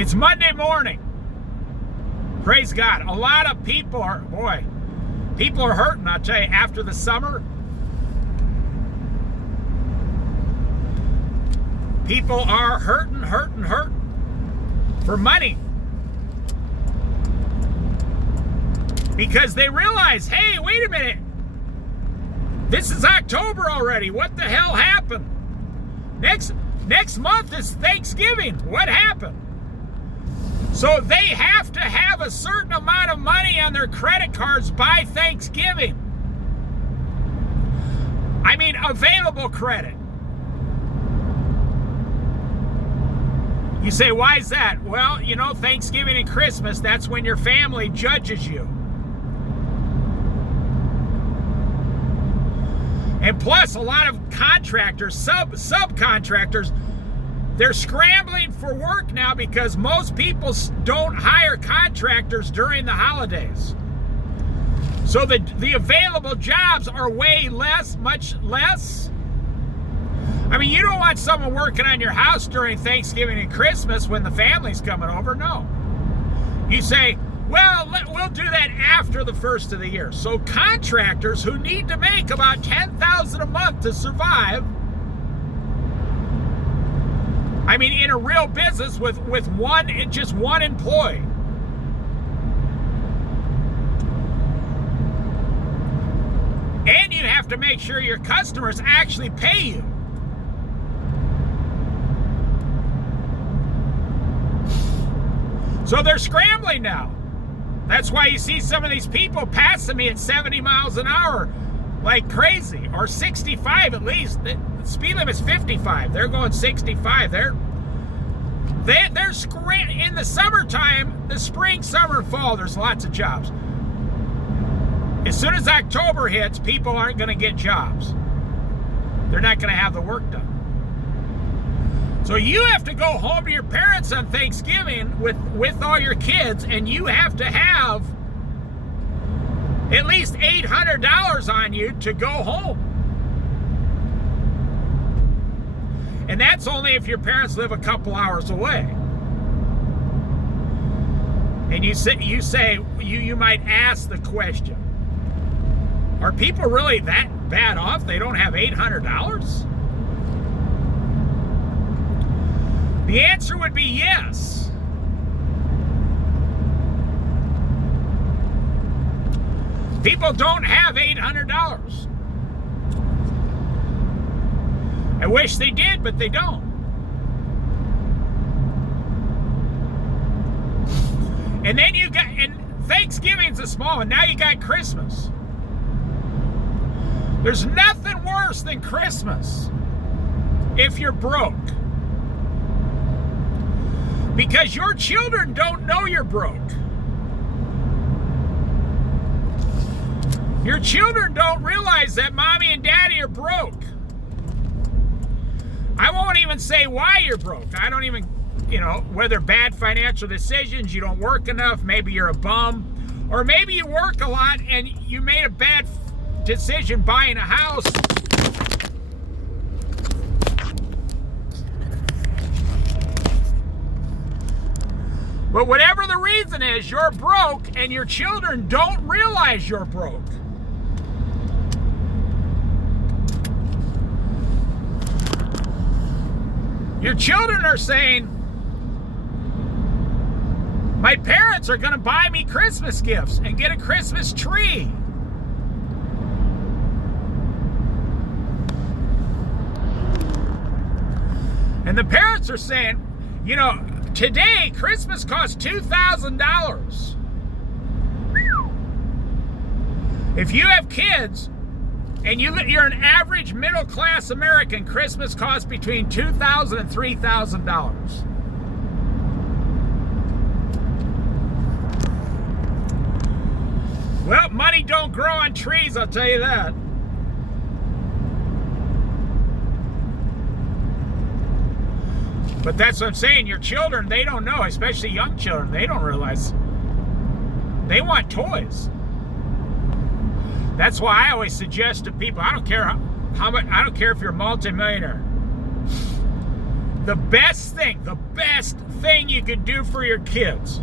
It's Monday morning. Praise God. A lot of people are, people are hurting, I'll tell you, after the summer. People are hurting for money. Because they realize, hey, wait a minute. This is October already. What the hell happened? Next month is Thanksgiving. What happened? So they have to have a certain amount of money on their credit cards by Thanksgiving. I mean, available credit. You say, why is that? Well, you know, Thanksgiving and Christmas, that's when your family judges you. And plus, a lot of contractors, subcontractors, they're scrambling for work now because most people don't hire contractors during the holidays. So the available jobs are much less. I mean, you don't want someone working on your house during Thanksgiving and Christmas when the family's coming over. No. You say, well, we'll do that after the first of the year. So contractors who need to make about $10,000 a month to survive, I mean, in a real business with just one employee. And you have to make sure your customers actually pay you. So they're scrambling now. That's why you see some of these people passing me at 70 miles an hour like crazy, or 65 at least. The speed limit's 55. They're going 65. They're in the summertime, the spring, summer, and fall, there's lots of jobs. As soon as October hits, people aren't going to get jobs. They're not going to have the work done. So you have to go home to your parents on Thanksgiving with all your kids, and you have to have at least $800 on you to go home. And that's only if your parents live a couple hours away. And you might ask the question, are people really that bad off? They don't have $800? The answer would be yes. People don't have $800. I wish they did, but they don't. And then and Thanksgiving's a small one. Now you got Christmas. There's nothing worse than Christmas if you're broke. Because your children don't know you're broke. Your children don't realize that mommy and daddy are broke. I won't even say why you're broke. I don't even, whether bad financial decisions, you don't work enough, maybe you're a bum, or maybe you work a lot and you made a bad decision buying a house. But whatever the reason is, you're broke and your children don't realize you're broke. Your children are saying, my parents are going to buy me Christmas gifts and get a Christmas tree. And the parents are saying, today, Christmas costs $2,000. If you have kids and you're an average middle-class American, Christmas costs between $2,000 and $3,000. Well, money don't grow on trees, I'll tell you that. But that's what I'm saying. Your children, they don't know, especially young children. They don't realize. They want toys. That's why I always suggest to people, I don't care how much, I don't care if you're a multimillionaire. the best thing you can do for your kids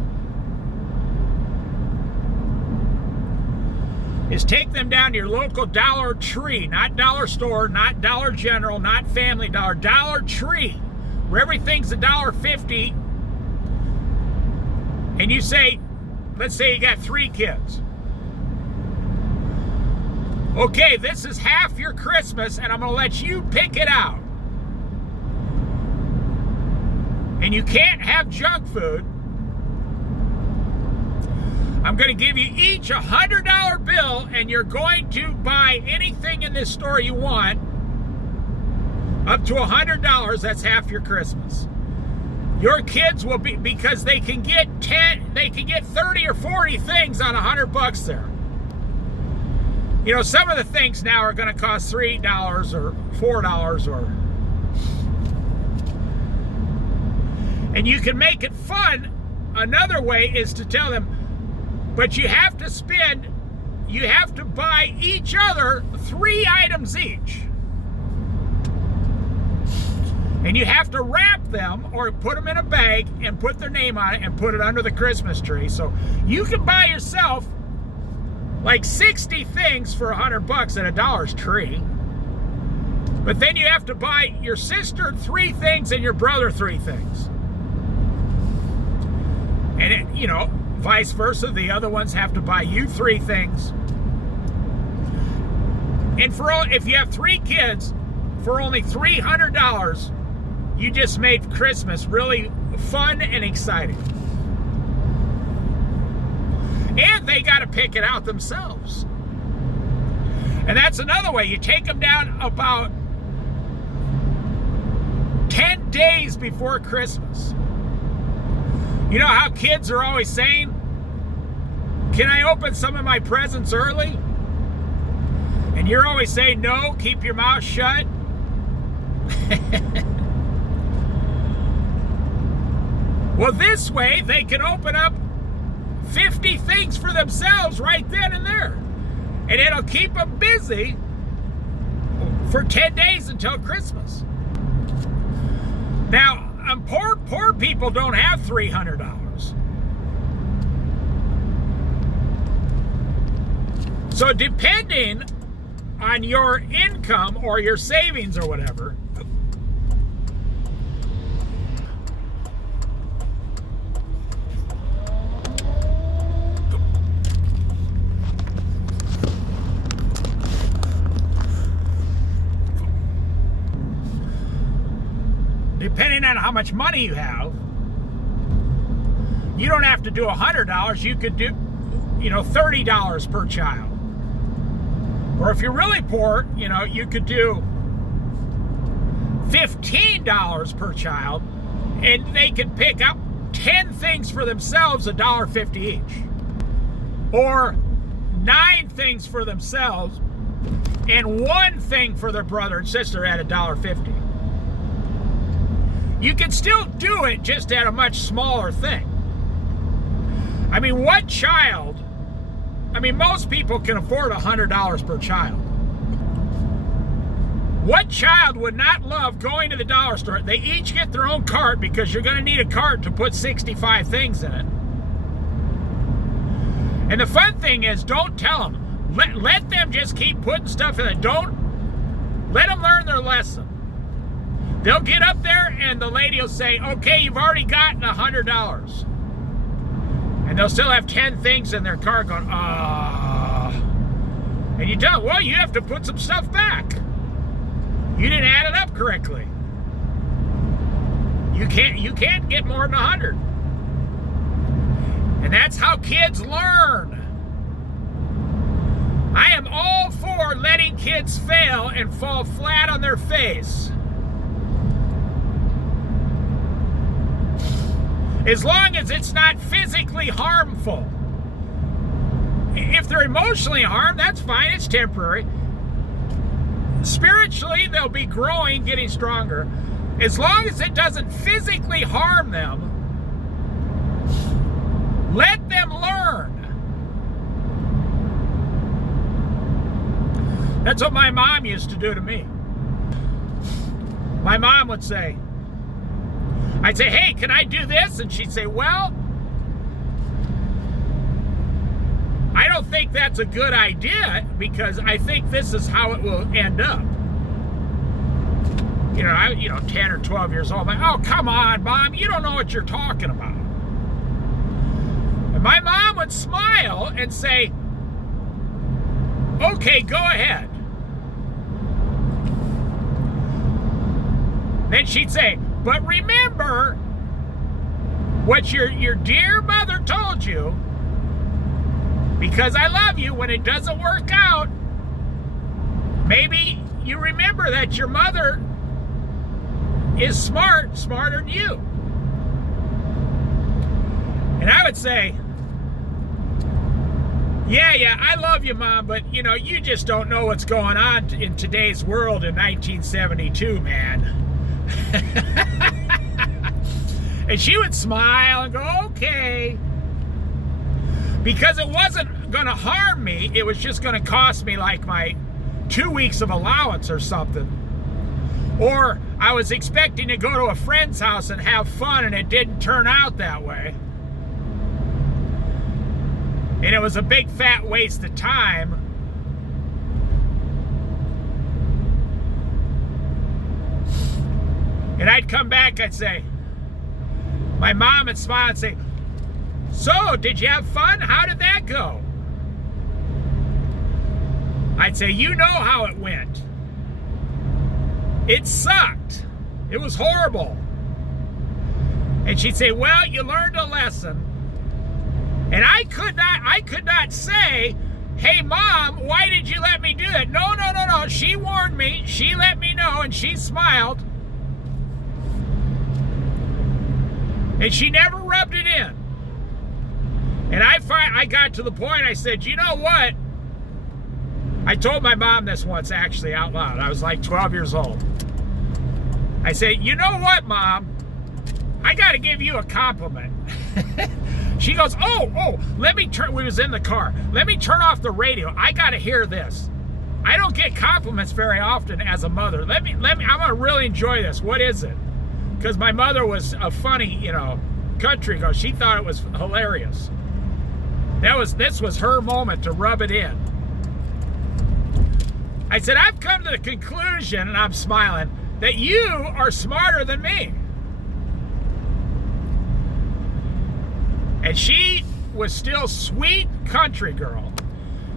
is take them down to your local Dollar Tree, not Dollar Store, not Dollar General, not Family Dollar, Dollar Tree, where everything's $1.50, and you say, let's say you got 3 kids. Okay, this is half your Christmas, and I'm going to let you pick it out. And you can't have junk food. I'm going to give you each a $100 bill, and you're going to buy anything in this store you want up to $100. That's half your Christmas. Your kids will be, because they can get 30 or 40 things on $100 there. You know, some of the things now are going to cost $3 or $4 or. And you can make it fun. Another way is to tell them, but you have to buy each other 3 items each. And you have to wrap them or put them in a bag and put their name on it and put it under the Christmas tree. So you can buy yourself like 60 things for $100 at a Dollar Tree. But then you have to buy your sister 3 things and your brother 3 things. And it, you know, vice versa, the other ones have to buy you 3 things. And if you have 3 kids, for only $300, you just made Christmas really fun and exciting. And they got to pick it out themselves. And that's another way. You take them down about 10 days before Christmas. You know how kids are always saying, can I open some of my presents early? And you're always saying, no, keep your mouth shut. Well, this way they can open up 50 things for themselves right then and there. And it'll keep them busy for 10 days until Christmas. Now, poor people don't have $300. So depending on your income or your savings or whatever, depending on how much money you have, you don't have to do $100. You could do, you know, $30 per child. Or if you're really poor, you know, you could do $15 per child, and they can pick up 10 things for themselves, $1.50 each. Or 9 things for themselves, and 1 thing for their brother and sister at $1.50. You can still do it, just at a much smaller thing. I mean, most people can afford $100 per child. What child would not love going to the dollar store? They each get their own cart, because you're going to need a cart to put 65 things in it. And the fun thing is, don't tell them. Let them just keep putting stuff in it. Don't let them learn their lesson. They'll get up there and the lady will say, okay, you've already gotten $100. And they'll still have 10 things in their car going, And you tell them, well, you have to put some stuff back. You didn't add it up correctly. You can't get more than 100. And that's how kids learn. I am all for letting kids fail and fall flat on their face. As long as it's not physically harmful. If they're emotionally harmed, that's fine, it's temporary. Spiritually, they'll be growing, getting stronger. As long as it doesn't physically harm them, let them learn. That's what my mom used to do to me. My mom would say, I'd say, hey, can I do this? And she'd say, well, I don't think that's a good idea because I think this is how it will end up. 10 or 12 years old. I'm like, oh, come on, Mom, you don't know what you're talking about. And my mom would smile and say, okay, go ahead. Then she'd say, but remember what your dear mother told you, because I love you. When it doesn't work out, maybe you remember that your mother is smarter than you. And I would say, yeah, I love you, Mom, but you just don't know what's going on in today's world in 1972, man. And she would smile and go, okay. Because it wasn't going to harm me. It was just going to cost me like my 2 weeks of allowance or something. Or I was expecting to go to a friend's house and have fun, and it didn't turn out that way. And it was a big fat waste of time. And I'd come back, I'd say, my mom would smile and say, so, did you have fun? How did that go? I'd say, you know how it went. It sucked. It was horrible. And she'd say, well, you learned a lesson. And I could not say, hey, Mom, why did you let me do that? No. She warned me. She let me know, and she smiled. And she never rubbed it in. And I got to the point, I said, you know what? I told my mom this once, actually, out loud. I was like 12 years old. I said, you know what, Mom? I got to give you a compliment. She goes, oh, let me turn, we was in the car. Let me turn off the radio. I got to hear this. I don't get compliments very often as a mother. Let me, I'm going to really enjoy this. What is it? Because my mother was a funny, country girl. She thought it was hilarious. This was her moment to rub it in. I said, I've come to the conclusion, and I'm smiling, that you are smarter than me. And she was still sweet country girl.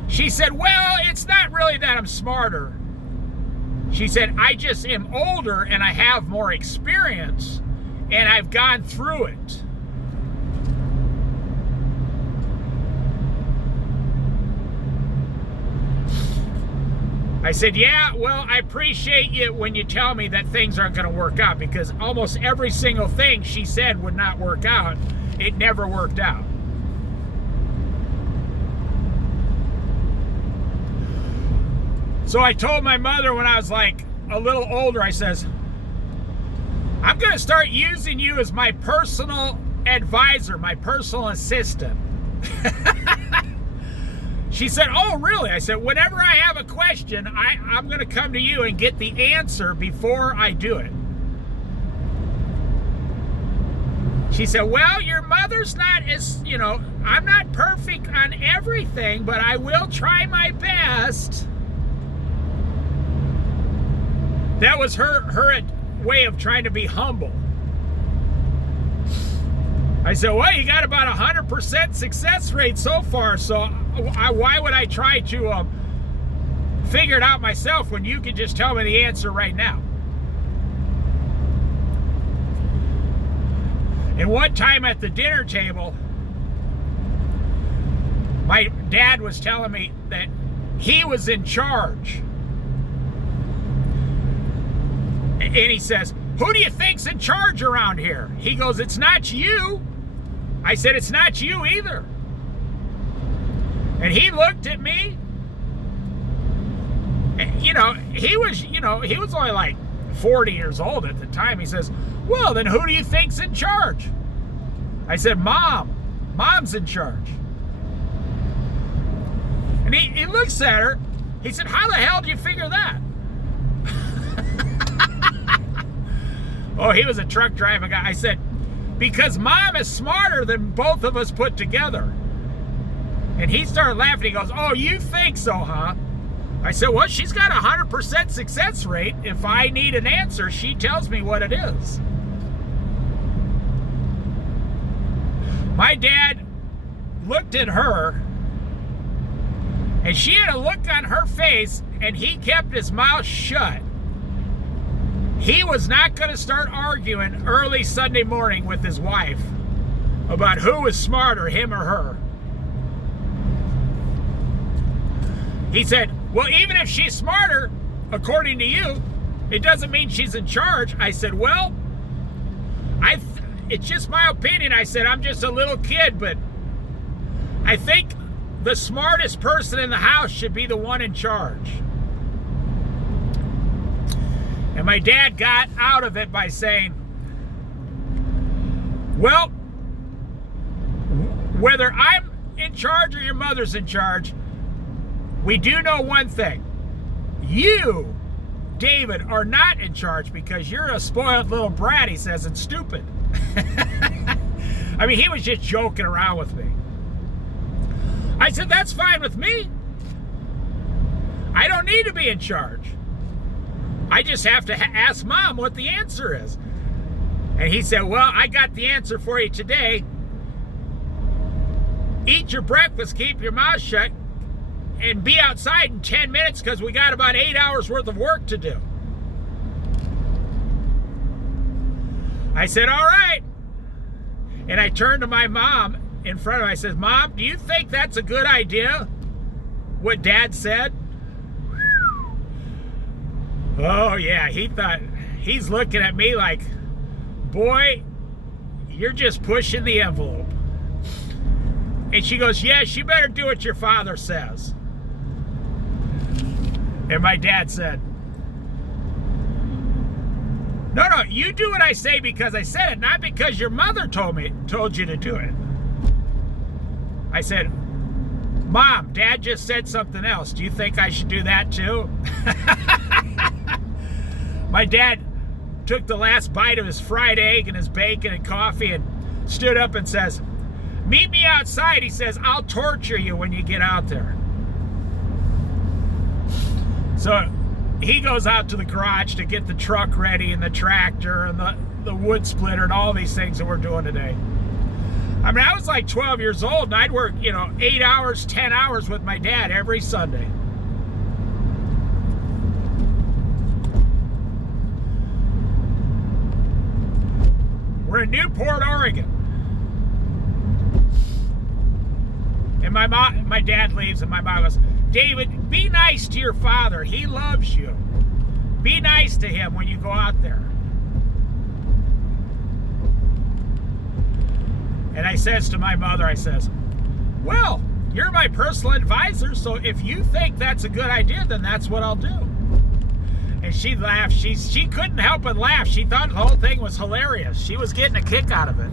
She said, well, it's not really that I'm smarter. She said, I just am older and I have more experience and I've gone through it. I said, yeah, well, I appreciate you when you tell me that things aren't going to work out, because almost every single thing she said would not work out. It never worked out. So I told my mother when I was like a little older, I says, I'm going to start using you as my personal advisor, my personal assistant. She said, oh, really? I said, whenever I have a question, I'm going to come to you and get the answer before I do it. She said, well, your mother's not as, I'm not perfect on everything, but I will try my best. That was her way of trying to be humble. I said, well, you got about 100% success rate so far, so why would I try to figure it out myself when you can just tell me the answer right now? And one time at the dinner table, my dad was telling me that he was in charge. And he says, who do you think's in charge around here? He goes, it's not you. I said, it's not you either. And he looked at me. And, he was only like 40 years old at the time. He says, well, then who do you think's in charge? I said, Mom. Mom's in charge. And he looks at her. He said, how the hell did you figure that? Oh, he was a truck driving guy. I said, because Mom is smarter than both of us put together. And he started laughing. He goes, oh, you think so, huh? I said, well, she's got a 100% success rate. If I need an answer, she tells me what it is. My dad looked at her, and she had a look on her face, and he kept his mouth shut. He was not going to start arguing early Sunday morning with his wife about who was smarter, him or her. He said, well, even if she's smarter, according to you, it doesn't mean she's in charge. I said, well, it's just my opinion. I said, I'm just a little kid, but I think the smartest person in the house should be the one in charge. And my dad got out of it by saying, well, whether I'm in charge or your mother's in charge, we do know one thing. You, David, are not in charge because you're a spoiled little brat, he says, and stupid. I mean, he was just joking around with me. I said, that's fine with me. I don't need to be in charge. I just have to ask Mom what the answer is. And he said, well, I got the answer for you today. Eat your breakfast, keep your mouth shut, and be outside in 10 minutes because we got about 8 hours worth of work to do. I said, all right. And I turned to my mom in front of her. I said, Mom, do you think that's a good idea? What Dad said? Oh, yeah, he thought, he's looking at me like, boy, you're just pushing the envelope. And she goes, yes, you better do what your father says. And my dad said, no, you do what I say because I said it, not because your mother told you to do it. I said, Mom, Dad just said something else. Do you think I should do that too? My dad took the last bite of his fried egg and his bacon and coffee and stood up and says, meet me outside. He says, I'll torture you when you get out there. So he goes out to the garage to get the truck ready and the tractor and the wood splitter and all these things that we're doing today. I mean, I was like 12 years old and I'd work, 8 hours, 10 hours with my dad every Sunday. We're in Newport, Oregon. And my dad leaves and my mom goes, David, be nice to your father. He loves you. Be nice to him when you go out there. And I says to my mother, I says, well, you're my personal advisor, so if you think that's a good idea, then that's what I'll do. And she laughed. She couldn't help but laugh. She thought the whole thing was hilarious. She was getting a kick out of it.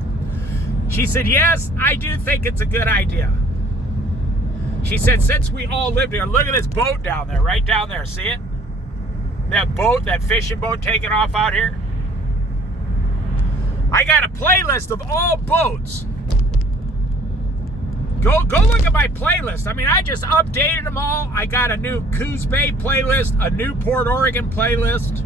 She said, yes, I do think it's a good idea. She said, since we all lived here, look at this boat down there, right down there. See it? That boat, that fishing boat taking off out here. I got a playlist of all boats. Go look at my playlist. I mean, I just updated them all. I got a new Coos Bay playlist, a Newport, Oregon playlist.